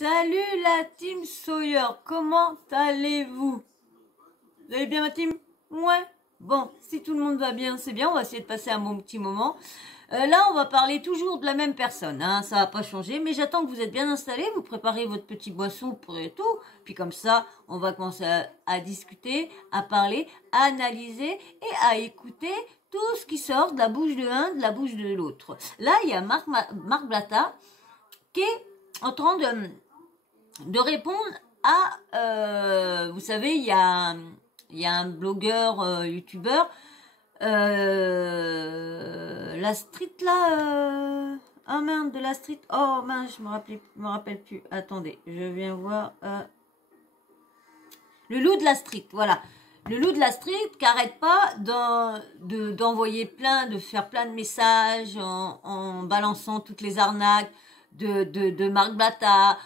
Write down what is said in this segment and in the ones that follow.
Salut la team Sawyer, comment allez-vous? Vous allez bien ma team? Ouais. Bon, si tout le monde va bien, c'est bien, on va essayer de passer un bon petit moment. Là, on va parler toujours de la même personne, hein, ça va pas changer, mais j'attends que vous êtes bien installés, vous préparez votre petit boisson pour et tout, puis comme ça, on va commencer à discuter, à parler, à analyser et à écouter tout ce qui sort de la bouche de l'un, de la bouche de l'autre. Là, il y a Marc Blatta qui est en train de répondre à, vous savez, il y a un blogueur, youtubeur, la street là, ah merde, de la street, oh mince, je me rappelle plus, attendez, je viens voir, le loup de la street, voilà. Le loup de la street qui arrête pas d'envoyer de faire plein de messages en balançant toutes les arnaques de Marc Blatta,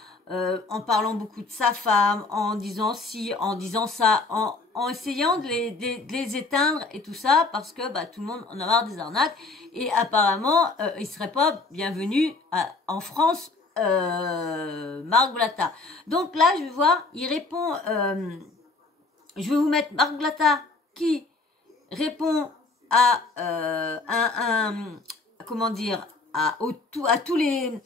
en parlant beaucoup de sa femme, en disant ci, en disant ça, en essayant de les éteindre et tout ça, parce que bah, tout le monde en a marre des arnaques, et apparemment, il serait pas bienvenu en France, Marc Blatta. Donc là, je vais voir, il répond, je vais vous mettre Marc Blatta qui répond à comment dire, à tous les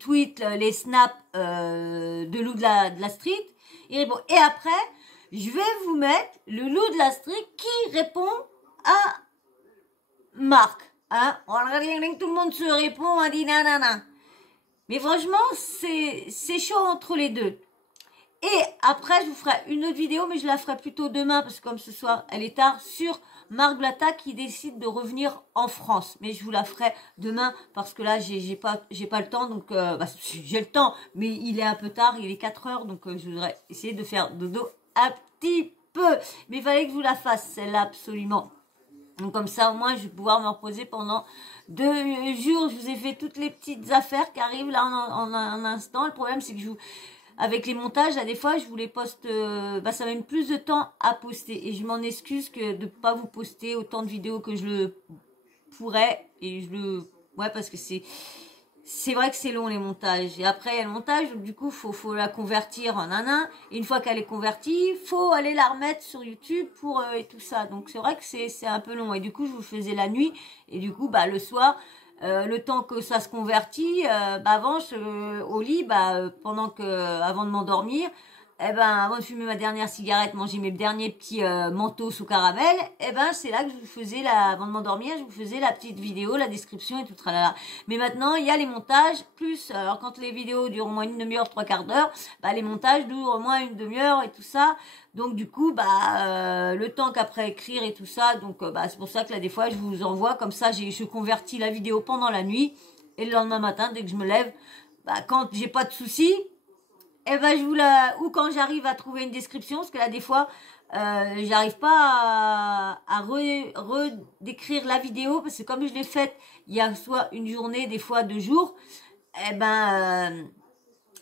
tweets, les snaps de loup de la street. Il répond. Et après, je vais vous mettre le loup de la street qui répond à Marc. Hein? Tout le monde se répond, on dit nanana. Mais franchement, c'est chaud entre les deux. Et après, je vous ferai une autre vidéo, mais je la ferai plutôt demain, parce que comme ce soir, elle est tard, sur Marc Blatta qui décide de revenir en France. Mais je vous la ferai demain, parce que là, j'ai pas le temps, donc bah, j'ai le temps, mais il est un peu tard, il est 4 heures, donc je voudrais essayer de faire dodo un petit peu. Mais il fallait que je vous la fasse, celle-là, absolument. Donc comme ça, au moins, je vais pouvoir me reposer pendant 2 jours. Je vous ai fait toutes les petites affaires qui arrivent là en un instant. Le problème, c'est que avec les montages, là, des fois, je vous les poste, bah, ça met plus de temps à poster. Et je m'en excuse que de pas vous poster autant de vidéos que je le pourrais. Et ouais, parce que c'est vrai que c'est long, les montages. Et après, il y a le montage, donc du coup, faut la convertir en un. Et une fois qu'elle est convertie, faut aller la remettre sur YouTube pour, et tout ça. Donc, c'est vrai que c'est un peu long. Et du coup, je vous faisais la nuit. Et du coup, bah, le soir, le temps que ça se convertit, bah avant au lit, bah avant de m'endormir, eh ben avant de fumer ma dernière cigarette, manger mes derniers petits manteaux sous caramel, eh ben c'est là que je vous faisais avant de m'endormir, je vous faisais la petite vidéo, la description et tout tralala. Mais maintenant il y a les montages plus, alors quand les vidéos durent au moins une demi-heure, 3/4 d'heure, bah les montages durent au moins une demi-heure et tout ça. Donc du coup, bah le temps qu'après écrire et tout ça, donc bah c'est pour ça que là des fois je vous envoie comme ça, je convertis la vidéo pendant la nuit et le lendemain matin dès que je me lève, bah quand j'ai pas de soucis, et ben ou quand j'arrive à trouver une description, parce que là des fois j'arrive pas à redécrire la vidéo parce que comme je l'ai faite il y a soit une journée, des fois 2 jours, et ben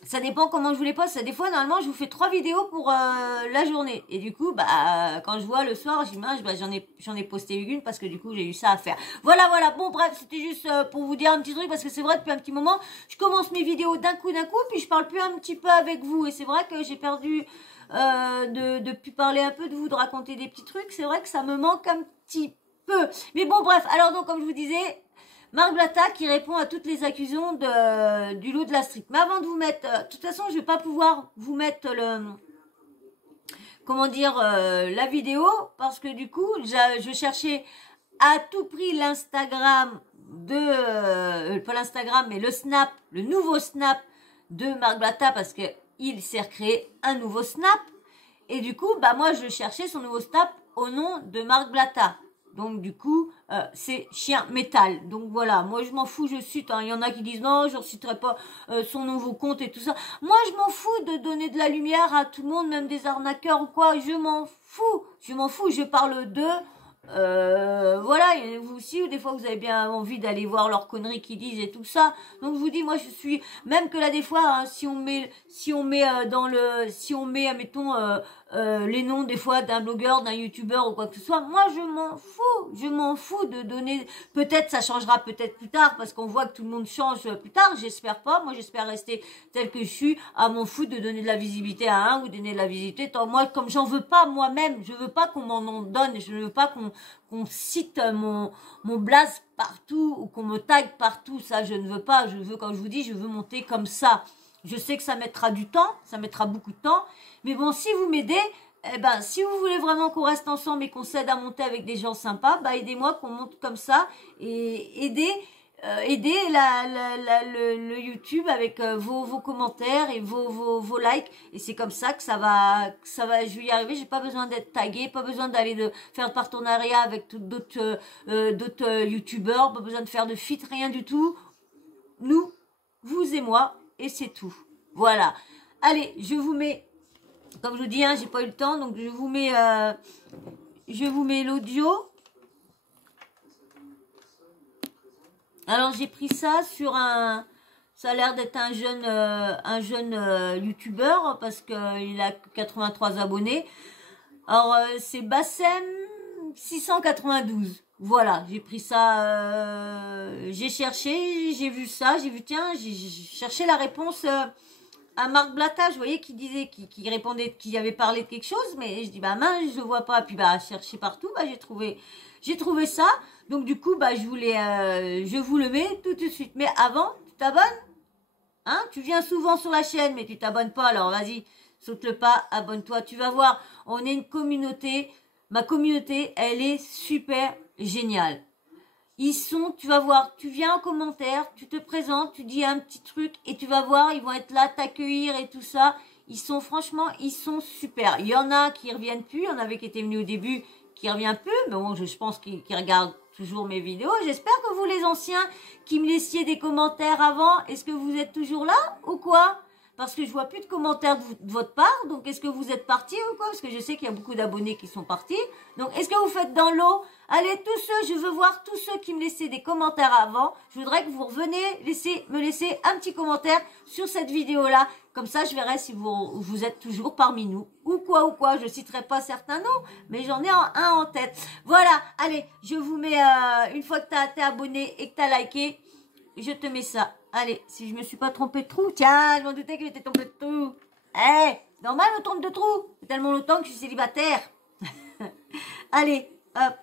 ça dépend comment je vous les poste. Des fois, normalement, je vous fais 3 vidéos pour la journée. Et du coup, bah, quand je vois le soir, je dis, bah, j'en ai posté une parce que du coup, j'ai eu ça à faire. Voilà. Bon, bref, c'était juste pour vous dire un petit truc parce que c'est vrai, depuis un petit moment, je commence mes vidéos d'un coup, puis je parle plus un petit peu avec vous. Et c'est vrai que j'ai perdu de plus parler un peu de vous, de raconter des petits trucs. C'est vrai que ça me manque un petit peu. Mais bon, bref. Alors donc, comme je vous disais, Marc Blatta qui répond à toutes les accusations du loup de la street. Mais avant de vous mettre, de toute façon, je vais pas pouvoir vous mettre la vidéo parce que du coup, je cherchais à tout prix l'Instagram pas l'Instagram, mais le nouveau Snap de Marc Blatta parce que il s'est recréé un nouveau Snap. Et du coup, bah moi, je cherchais son nouveau Snap au nom de Marc Blatta. Donc du coup, c'est chien métal. Donc voilà, moi je m'en fous, je cite. Il y en a qui disent non, je ne citerai pas son nouveau compte et tout ça. Moi je m'en fous de donner de la lumière à tout le monde, même des arnaqueurs ou quoi. Je m'en fous. Je parle d'eux. Voilà, et vous aussi, ou des fois vous avez bien envie d'aller voir leurs conneries qu'ils disent et tout ça. Donc je vous dis, moi je suis, même que là des fois, hein, si on met admettons les noms des fois d'un blogueur, d'un youtubeur ou quoi que ce soit. Moi, je m'en fous de donner. Peut-être ça changera peut-être plus tard parce qu'on voit que tout le monde change plus tard. J'espère pas. Moi, j'espère rester tel que je suis. À m'en foutre de donner de la visibilité à un ou donner de la visibilité. Tant moi, comme j'en veux pas moi-même, je veux pas qu'on m'en en donne. Je ne veux pas qu'on cite mon blaze partout ou qu'on me tague partout. Ça, je ne veux pas. Je veux, quand je vous dis, je veux monter comme ça. Je sais que ça mettra du temps, ça mettra beaucoup de temps. Mais bon, si vous m'aidez, eh ben, si vous voulez vraiment qu'on reste ensemble et qu'on s'aide à monter avec des gens sympas, bah, aidez-moi qu'on monte comme ça et aider le YouTube avec vos commentaires et vos likes. Et c'est comme ça que ça va, je vais y arriver. J'ai pas besoin d'être tagué, pas besoin d'aller faire de partenariat avec d'autres YouTubeurs, pas besoin de faire de feat, rien du tout. Nous, vous et moi, et c'est tout. Voilà. Allez, je vous mets, comme je vous dis, hein, j'ai pas eu le temps, donc je vous mets l'audio. Alors j'ai pris ça sur ça a l'air d'être un jeune youtubeur parce qu'il a 83 abonnés. Alors c'est Bassem 692. Voilà, j'ai pris ça, j'ai cherché, j'ai vu ça, tiens, j'ai cherché la réponse à Marc Blatta, je voyais qu'il disait, qui répondait, qui avait parlé de quelque chose, mais je dis, bah mince, je vois pas, puis bah, chercher partout, bah j'ai trouvé ça, donc du coup, bah, je vous le mets tout de suite, mais avant, tu t'abonnes, hein, tu viens souvent sur la chaîne, mais tu t'abonnes pas, alors vas-y, saute le pas, abonne-toi, tu vas voir, on est une communauté, ma communauté, elle est super géniale. Tu vas voir, tu viens en commentaire, tu te présentes, tu dis un petit truc et tu vas voir, ils vont être là, t'accueillir et tout ça. Franchement, ils sont super. Il y en a qui reviennent plus, il y en avait qui étaient venus au début, qui revient plus, mais bon, je pense qu'ils regardent toujours mes vidéos. J'espère que vous, les anciens, qui me laissiez des commentaires avant, est-ce que vous êtes toujours là ou quoi? Parce que je vois plus de commentaires de votre part. Donc, est-ce que vous êtes partis ou quoi? Parce que je sais qu'il y a beaucoup d'abonnés qui sont partis. Donc, est-ce que vous faites dans l'eau? Allez, tous ceux, je veux voir tous ceux qui me laissaient des commentaires avant. Je voudrais que vous reveniez me laisser un petit commentaire sur cette vidéo-là. Comme ça, je verrai si vous êtes toujours parmi nous. Ou quoi. Je citerai pas certains noms, mais j'en ai un en tête. Voilà, allez, je vous mets, une fois que t'es abonné et que t'as liké, je te mets ça. Allez, si je me suis pas trompé de trou. Tiens, je m'en doutais que j'étais tombé de trou. Normal, on tombe de trou. C'est tellement longtemps que je suis célibataire. Allez, hop.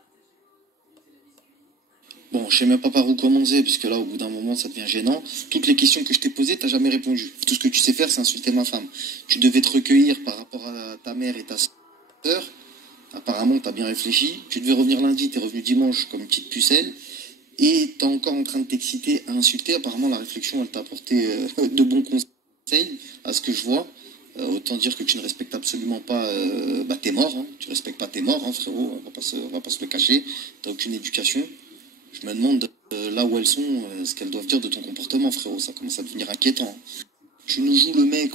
Bon, je sais même pas par où commencer, puisque là, au bout d'un moment, ça devient gênant. Toutes les questions que je t'ai posées, t'as jamais répondu. Tout ce que tu sais faire, c'est insulter ma femme. Tu devais te recueillir par rapport à ta mère et ta sœur. Apparemment, t'as bien réfléchi. Tu devais revenir lundi, t'es revenu dimanche comme une petite pucelle. Et t'es encore en train de t'exciter à insulter. Apparemment, la réflexion, elle t'a apporté de bons conseils, à ce que je vois. Autant dire que tu ne respectes absolument pas tes morts. Hein. Tu respectes pas tes morts, hein, frérot. On va pas se le cacher. T'as aucune éducation. Je me demande là où elles sont, ce qu'elles doivent dire de ton comportement, frérot. Ça commence à devenir inquiétant. Tu nous joues le mec,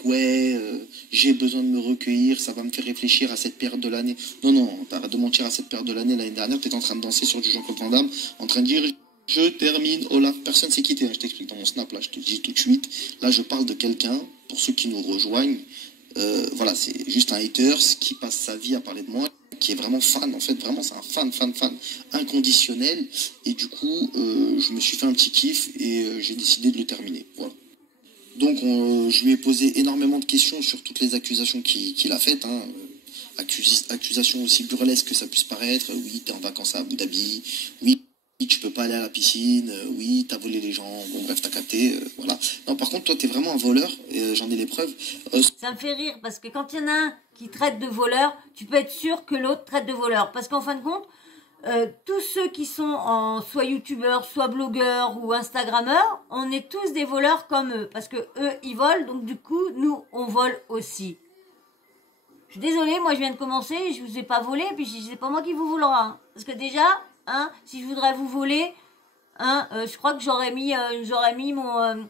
j'ai besoin de me recueillir, ça va me faire réfléchir à cette période de l'année. Non, t'arrêtes de mentir à cette période de l'année. L'année dernière, t'étais en train de danser sur du Jean-Claude Van Damme, en train de dire je termine, oh là, personne s'est quitté, hein, je t'explique dans mon snap, là, je te dis tout de suite. Là, je parle de quelqu'un, pour ceux qui nous rejoignent, voilà, c'est juste un hater qui passe sa vie à parler de moi, qui est vraiment fan, en fait, vraiment, c'est un fan inconditionnel. Et du coup, je me suis fait un petit kiff et j'ai décidé de le terminer, voilà. Donc, je lui ai posé énormément de questions sur toutes les accusations qu'il a faites. Hein. Accusations aussi burlesques que ça puisse paraître. Oui, t'es en vacances à Abu Dhabi. Oui, tu peux pas aller à la piscine. Oui, t'as volé les gens. Bon, bref, t'as capté. Voilà. Non, par contre, toi, t'es vraiment un voleur. J'en ai les preuves. Ça me fait rire parce que quand il y en a un qui traite de voleur, tu peux être sûr que l'autre traite de voleur. Parce qu'en fin de compte, tous ceux qui sont soit youtubeurs, soit blogueurs ou instagrammeurs, on est tous des voleurs comme eux. Parce que eux, ils volent, donc du coup, nous, on vole aussi. Je suis désolée, moi je viens de commencer, je vous ai pas volé, puis c'est pas moi qui vous volera. Hein. Parce que déjà, hein, si je voudrais vous voler, hein, je crois que j'aurais mis mon,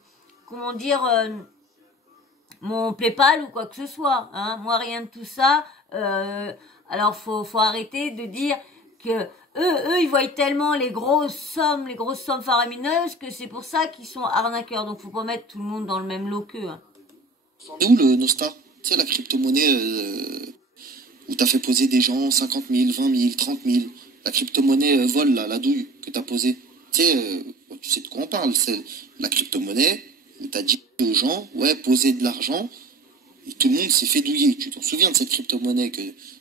mon PayPal ou quoi que ce soit. Hein. Moi, rien de tout ça. Alors, faut arrêter de dire que eux, ils voient tellement les grosses sommes faramineuses que c'est pour ça qu'ils sont arnaqueurs. Donc, faut pas mettre tout le monde dans le même lot qu'eux. Hein. C'est où le Nostar? Tu sais, la crypto-monnaie où tu as fait poser des gens 50 000, 20 000, 30 000. La crypto-monnaie vol, là, la douille que tu as posée. Tu sais de quoi on parle. C'est la crypto-monnaie où tu as dit aux gens, ouais, posez de l'argent. Et tout le monde s'est fait douiller. Tu t'en souviens de cette crypto-monnaie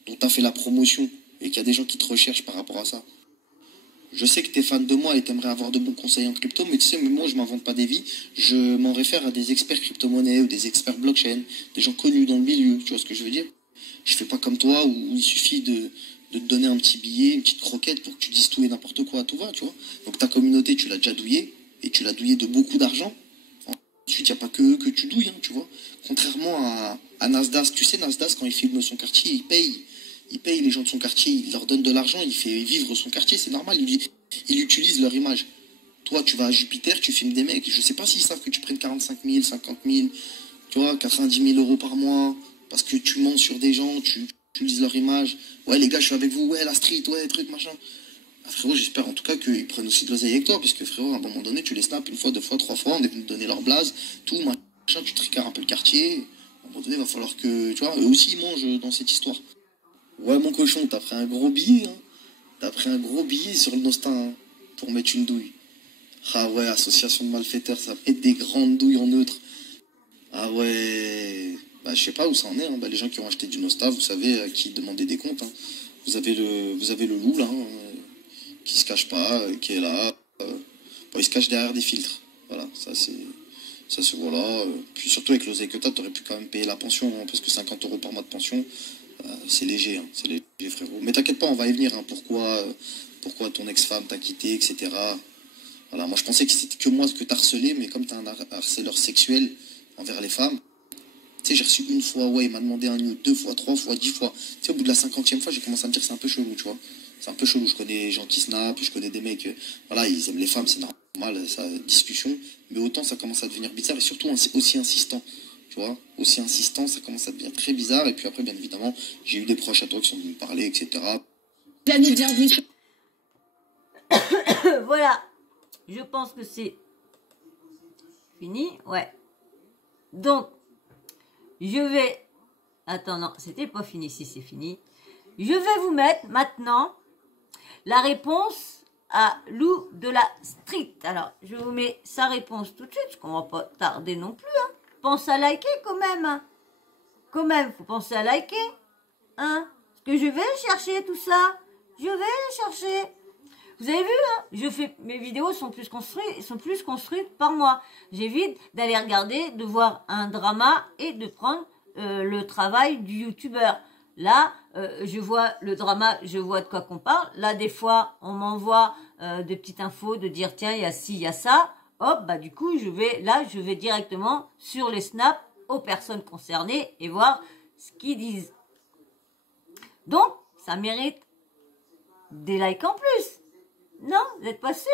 dont tu as fait la promotion et qu'il y a des gens qui te recherchent par rapport à ça. Je sais que tu es fan de moi et tu aimerais avoir de bons conseils en crypto, mais tu sais, moi, je m'invente pas des vies. Je m'en réfère à des experts crypto-monnaie ou des experts blockchain, des gens connus dans le milieu. Tu vois ce que je veux dire? Je fais pas comme toi où il suffit de te donner un petit billet, une petite croquette pour que tu dises tout et n'importe quoi à tout va, tu vois. Donc ta communauté, tu l'as déjà douillée et tu l'as douillée de beaucoup d'argent. Ensuite, il n'y a pas que eux que tu douilles, hein, tu vois. Contrairement à Nasdaq, tu sais, Nasdaq, quand il filme son quartier, il paye. Il paye les gens de son quartier, il leur donne de l'argent, il fait vivre son quartier, c'est normal, il utilise leur image. Toi, tu vas à Jupiter, tu filmes des mecs, je sais pas s'ils savent que tu prennes 45 000, 50 000, tu vois, 90 000 euros par mois, parce que tu mens sur des gens, tu utilises leur image. Ouais, les gars, je suis avec vous, ouais, la street, ouais, truc, machin. Ah, frérot, j'espère en tout cas qu'ils prennent aussi de l'oseille avec toi, parce que frérot, à un moment donné, tu les snaps une fois, deux fois, trois fois, on est venu te donner leur blaze, tout, machin, tu tricares un peu le quartier. À un moment donné, il va falloir que, tu vois, eux aussi ils mangent dans cette histoire. Ouais, mon cochon, t'as pris un gros billet, hein. T'as pris un gros billet sur le Nostin, hein, pour mettre une douille. Ah ouais, association de malfaiteurs, ça met des grandes douilles en neutre. Ah ouais. Bah, je sais pas où ça en est, hein. Bah, les gens qui ont acheté du Nosta, vous savez, qui demandaient des comptes, hein. Vous avez le loup, là, hein, qui se cache pas, qui est là. Bon, il se cache derrière des filtres. Voilà, ça se voit là. Puis surtout avec l'oseille que t'aurais pu quand même payer la pension, hein, parce que 50 euros par mois de pension, c'est léger, hein, c'est léger, frérot. Mais t'inquiète pas, on va y venir, hein, pourquoi ton ex-femme t'a quitté, etc. Voilà, moi je pensais que c'était que moi que t'as harcelé, mais comme t'es un harceleur sexuel envers les femmes, tu sais, j'ai reçu une fois, ouais, il m'a demandé un nude, 2 fois, 3 fois, 10 fois. Tu sais, au bout de la 50e fois, j'ai commencé à me dire que c'est un peu chelou, tu vois. C'est un peu chelou, je connais des gens qui snap, je connais des mecs, voilà, ils aiment les femmes, c'est normal, ça, discussion, mais autant ça commence à devenir bizarre, et surtout aussi insistant, tu vois, aussi insistant, ça commence à devenir très bizarre, et puis après, bien évidemment, j'ai eu des proches à toi qui sont venus me parler, etc. Voilà, je pense que c'est fini, ouais. Donc, je vais... Attends, non, c'était pas fini, si c'est fini. Je vais vous mettre maintenant la réponse à Lou de la Street. Alors, je vous mets sa réponse tout de suite, parce qu'on va pas tarder non plus. Hein. Pense à liker quand même. Hein. Quand même, faut penser à liker. Hein. Parce que je vais chercher tout ça. Je vais chercher. Vous avez vu, hein, mes vidéos sont plus construites par moi. J'évite d'aller regarder, de voir un drama et de prendre le travail du youtubeur. Là, je vois le drama, je vois de quoi qu'on parle. Là, des fois, on m'envoie des petites infos de dire tiens, il y a ci, il y a ça. Hop, bah du coup, je vais directement sur les snaps aux personnes concernées et voir ce qu'ils disent. Donc, ça mérite des likes en plus. Non, vous n'êtes pas sûr?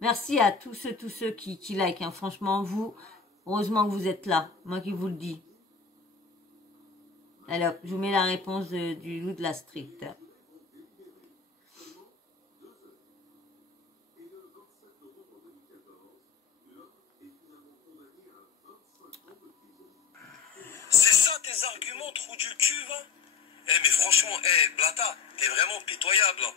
Merci à tous ceux qui like. Hein. Franchement, vous, heureusement que vous êtes là. Moi qui vous le dis. Alors, je vous mets la réponse du loup de la street. C'est ça tes arguments, trou du cul, va? Mais franchement, Blata, t'es vraiment pitoyable. Hein.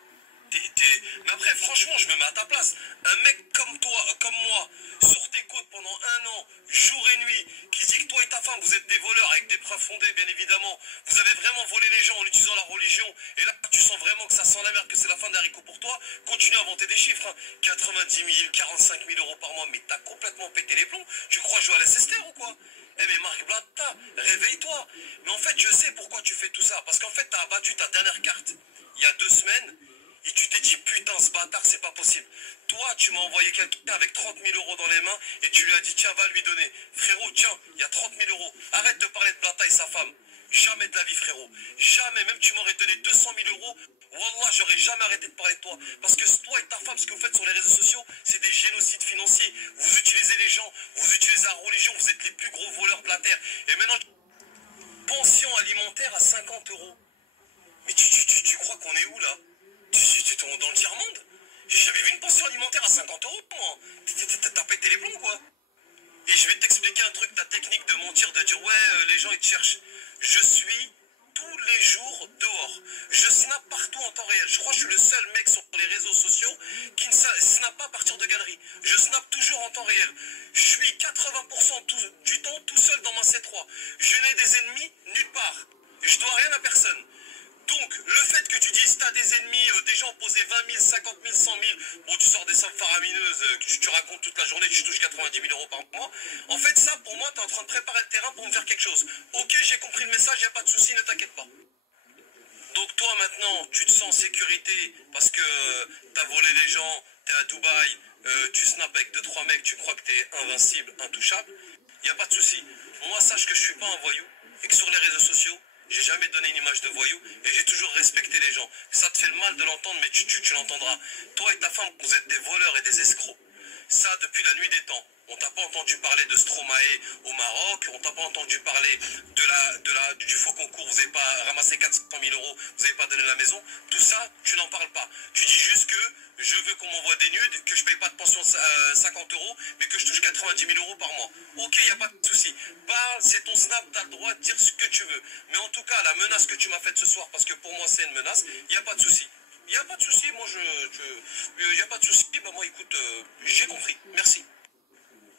Mais après, franchement, je me mets à ta place. Un mec comme toi, comme moi, sur tes côtes pendant 1 an, jour et nuit, qui dit que toi et ta femme, vous êtes des voleurs avec des preuves fondées, bien évidemment. Vous avez vraiment volé les gens en utilisant la religion. Et là, tu sens vraiment que ça sent la merde, que c'est la fin des haricots pour toi. Continue à inventer des chiffres. Hein. 90 000, 45 000 euros par mois, mais t'as complètement pété les plombs. Tu crois jouer à la Esther ou quoi? Mais Marc Blata, réveille-toi. Mais en fait, je sais pourquoi tu fais tout ça. Parce qu'en fait, t'as abattu ta dernière carte il y a 2 semaines. Et tu t'es dit, putain, ce bâtard, c'est pas possible. Toi, tu m'as envoyé quelqu'un avec 30 000 euros dans les mains et tu lui as dit, tiens, va lui donner. Frérot, tiens, il y a 30 000 euros. Arrête de parler de Blata et sa femme. Jamais de la vie, frérot. Jamais. Même tu m'aurais donné 200 000 euros. Wallah, j'aurais jamais arrêté de parler de toi. Parce que toi et ta femme, ce que vous faites sur les réseaux sociaux, c'est des génocides financiers. Vous utilisez les gens, vous utilisez la religion, vous êtes les plus gros voleurs de la terre. Et maintenant, pension alimentaire à 50 euros. Mais tu crois qu'on est où, là? Tu tombes dans le tiers-monde? J'ai jamais vu une pension alimentaire à 50 euros, moi. T'as pété les plombs, quoi. Et je vais t'expliquer un truc, ta technique de mentir, de dire, ouais, les gens, ils te cherchent. Je suis tous les jours dehors. Je snap partout en temps réel. Je crois que je suis le seul mec sur les réseaux sociaux qui ne snap pas à partir de galerie. Je snap toujours en temps réel. Je suis 80% du temps tout seul dans ma C3. Je n'ai des ennemis nulle part. Je dois rien à personne. Donc, le fait que tu dises t'as des ennemis, des gens posés 20 000, 50 000, 100 000, bon, tu sors des sommes faramineuses, tu racontes toute la journée, tu touches 90 000 euros par mois. En fait, ça, pour moi, t'es en train de préparer le terrain pour me faire quelque chose. Ok, j'ai compris le message, y a pas de souci, ne t'inquiète pas. Donc, toi, maintenant, tu te sens en sécurité parce que t'as volé les gens, t'es à Dubaï, tu snaps avec 2-3 mecs, tu crois que t'es invincible, intouchable. Y a pas de souci. Moi, sache que je suis pas un voyou et que sur les réseaux sociaux, j'ai jamais donné une image de voyou et j'ai toujours respecté les gens. Ça te fait le mal de l'entendre, mais tu l'entendras. Toi et ta femme, vous êtes des voleurs et des escrocs. Ça, depuis la nuit des temps. On t'a pas entendu parler de Stromae au Maroc, on t'a pas entendu parler du faux concours, vous n'avez pas ramassé 400 000 euros, vous n'avez pas donné la maison. Tout ça, tu n'en parles pas. Tu dis juste que je veux qu'on m'envoie des nudes, que je paye pas de pension 50 euros, mais que je touche 90 000 euros par mois. Ok, il n'y a pas de souci. Parle, c'est ton snap, tu as le droit de dire ce que tu veux. Mais en tout cas, la menace que tu m'as faite ce soir, parce que pour moi c'est une menace, il n'y a pas de souci. Il n'y a pas de souci, moi il n'y a pas de souci, bah moi écoute, j'ai compris, merci.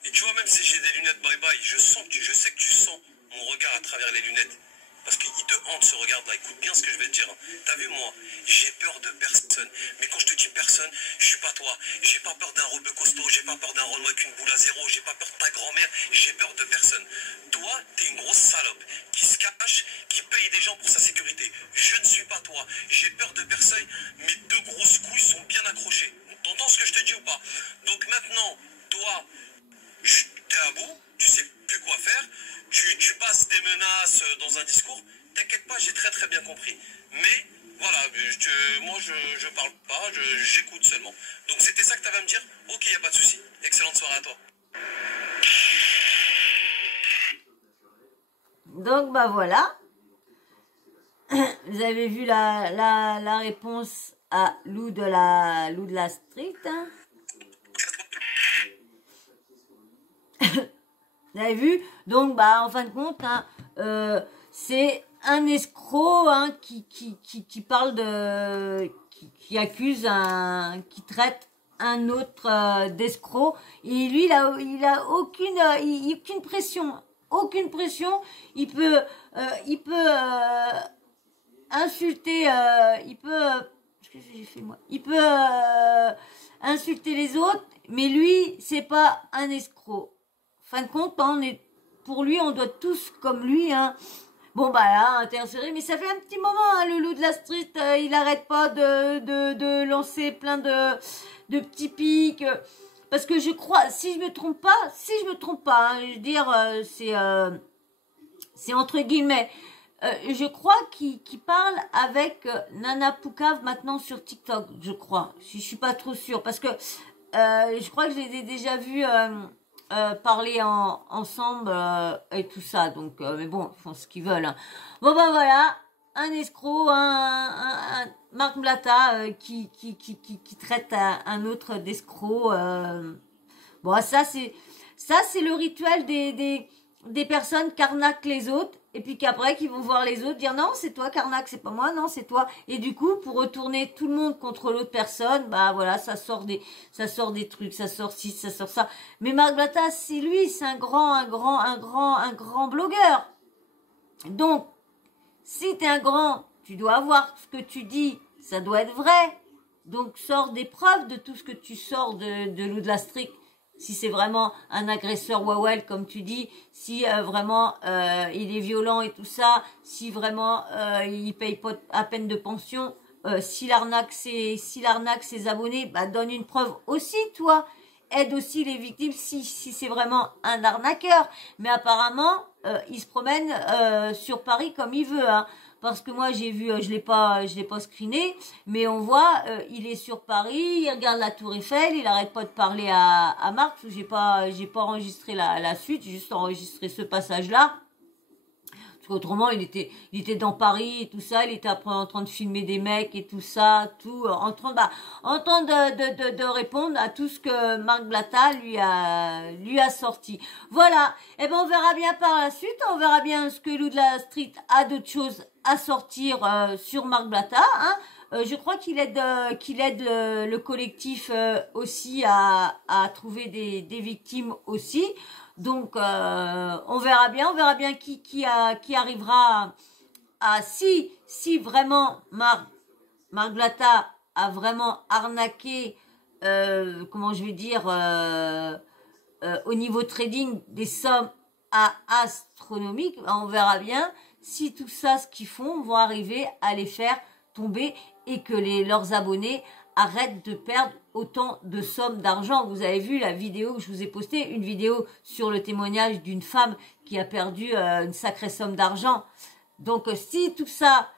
Et tu vois, même si j'ai des lunettes bye-bye, je sais que tu sens mon regard à travers les lunettes. Parce qu'il te hante ce regard-là. Écoute bien ce que je vais te dire. T'as vu, moi, j'ai peur de personne. Mais quand je te dis personne, je suis pas toi. J'ai pas peur d'un rebeu costaud, j'ai pas peur d'un Renault avec une boule à zéro, j'ai pas peur de ta grand-mère, j'ai peur de personne. Toi, t'es une grosse salope qui se cache, qui paye des gens pour sa sécurité. Je ne suis pas toi. J'ai peur de personne. Mes deux grosses couilles sont bien accrochées. T'entends ce que je te dis ou pas? Donc maintenant, toi, t'es à bout, tu sais plus quoi faire, tu passes des menaces dans un discours, t'inquiète pas, j'ai très très bien compris. Mais voilà, moi je parle pas, j'écoute seulement. Donc c'était ça que t'avais à me dire? Ok, y a pas de souci. Excellente soirée à toi. Donc bah voilà, vous avez vu la réponse à Lou de la street. Hein. Vous avez vu? Donc, bah, en fin de compte, hein, c'est un escroc hein, qui parle de... qui accuse qui traite un autre d'escroc. Et lui, il a aucune pression. Aucune pression. Il peut insulter... qu'est-ce que j'ai fait, moi? Il peut insulter les autres, mais lui, c'est pas un escroc. Fin de compte, pour lui, on doit tous comme lui. Hein. Bon, bah là, interférer, mais ça fait un petit moment, hein, le loup de la street, il arrête pas de lancer plein de petits pics. Parce que je crois, si je me trompe pas, hein, je veux dire, c'est entre guillemets. Je crois qu'il parle avec Nana Poucave maintenant sur TikTok, je crois. Je suis pas trop sûre, parce que je crois que je les ai déjà vus... parler ensemble et tout ça, donc mais bon, ils font ce qu'ils veulent. Hein. Bon ben voilà, un escroc, un Marc Blatta qui traite un autre d'escroc. Bon, ça c'est le rituel des personnes qui arnaquent les autres et puis qu'après qui vont voir les autres dire non c'est toi qui arnaque, c'est pas moi, non c'est toi, et du coup pour retourner tout le monde contre l'autre personne, bah voilà, ça sort des trucs, ça sort ci, ça sort ça. Mais Marc Blatta, c'est lui, c'est un grand blogueur. Donc si t'es un grand, tu dois avoir ce que tu dis, ça doit être vrai. Donc sors des preuves de tout ce que tu sors de Lou de la Street. Si c'est vraiment un agresseur wawel, comme tu dis, si vraiment il est violent et tout ça, si vraiment il paye pas à peine de pension, s'il arnaque ses abonnés, bah donne une preuve aussi, toi. Aide aussi les victimes si c'est vraiment un arnaqueur. Mais apparemment, il se promène sur Paris comme il veut, hein. Parce que moi j'ai vu, je l'ai pas screené, mais on voit, il est sur Paris, il regarde la Tour Eiffel, il arrête pas de parler à Marc. J'ai pas enregistré la suite, j'ai juste enregistré ce passage-là. Parce qu'autrement, il était dans Paris et tout ça, il était après en train de filmer des mecs et tout ça, tout, en train de répondre à tout ce que Marc Blatta lui a sorti. Voilà. Et ben, on verra bien par la suite, on verra bien ce que Lou de la Street a d'autres choses à sortir sur Marc Blatta. Hein. Je crois qu'il aide le collectif aussi à trouver des victimes aussi. Donc on verra bien qui arrivera à si vraiment Marc Blatta a vraiment arnaqué, comment je vais dire, au niveau trading des sommes astronomiques. On verra bien si tout ça, ce qu'ils font, vont arriver à les faire tomber et que leurs abonnés arrêtent de perdre autant de sommes d'argent. Vous avez vu la vidéo que je vous ai postée, une vidéo sur le témoignage d'une femme qui a perdu une sacrée somme d'argent. Donc si tout ça,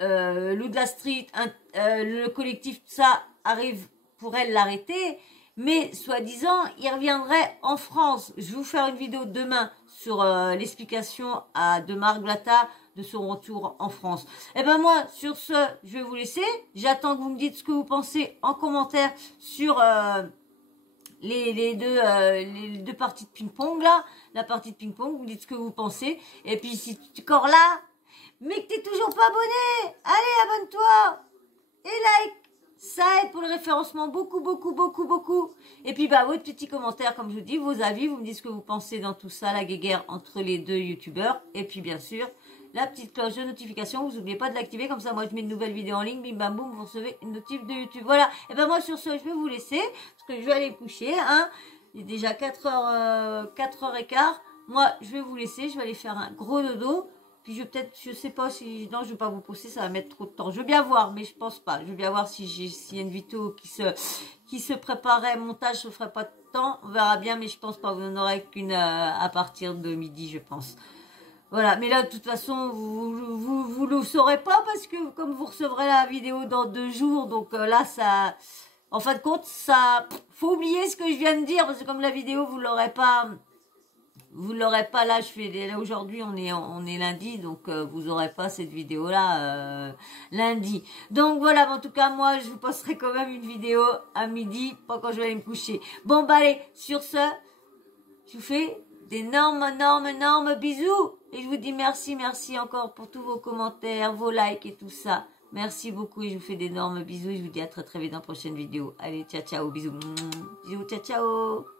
Lou de la Street, le collectif, tout ça arrive pour elle l'arrêter, mais soi-disant, il reviendrait en France. Je vais vous faire une vidéo demain sur l'explication de Marc Blatta de son retour en France. Et ben moi, sur ce, je vais vous laisser. J'attends que vous me dites ce que vous pensez en commentaire sur les deux parties de ping-pong là. La partie de ping-pong, vous me dites ce que vous pensez. Et puis si tu es encore là, mais que t'es toujours pas abonné, allez, abonne-toi et like. Ça aide pour le référencement beaucoup. Et puis, bah, votre petit commentaire, comme je vous dis, vos avis, vous me dites ce que vous pensez dans tout ça, la guéguerre entre les deux youtubeurs. Et puis, bien sûr, la petite cloche de notification, vous n'oubliez pas de l'activer, comme ça, moi, je mets une nouvelle vidéo en ligne, bim bam boum, vous recevez une notif de YouTube. Voilà. Et ben, moi, sur ce, je vais vous laisser, parce que je vais aller me coucher, hein. Il est déjà 4h15. Moi, je vais vous laisser, je vais aller faire un gros dodo. Puis je vais peut-être, je sais pas si, non, je vais pas vous pousser, ça va mettre trop de temps. Je veux bien voir, mais je pense pas. Je veux bien voir s'il y a une vidéo qui se préparait, montage, se ferait pas de temps. On verra bien, mais je pense pas. Vous n'en aurez qu'une à partir de midi, je pense. Voilà, mais là, de toute façon, vous le saurez pas parce que comme vous recevrez la vidéo dans 2 jours, donc là, ça, en fin de compte, ça, faut oublier ce que je viens de dire parce que comme la vidéo, vous l'aurez pas là, là aujourd'hui on est lundi, donc vous aurez pas cette vidéo là lundi. Donc voilà, en tout cas moi je vous posterai quand même une vidéo à midi, pas quand je vais aller me coucher. Bon bah allez, sur ce, je vous fais d'énormes bisous et je vous dis merci encore pour tous vos commentaires, vos likes et tout ça. Merci beaucoup et je vous fais d'énormes bisous et je vous dis à très vite dans la prochaine vidéo. Allez, ciao, bisous, ciao.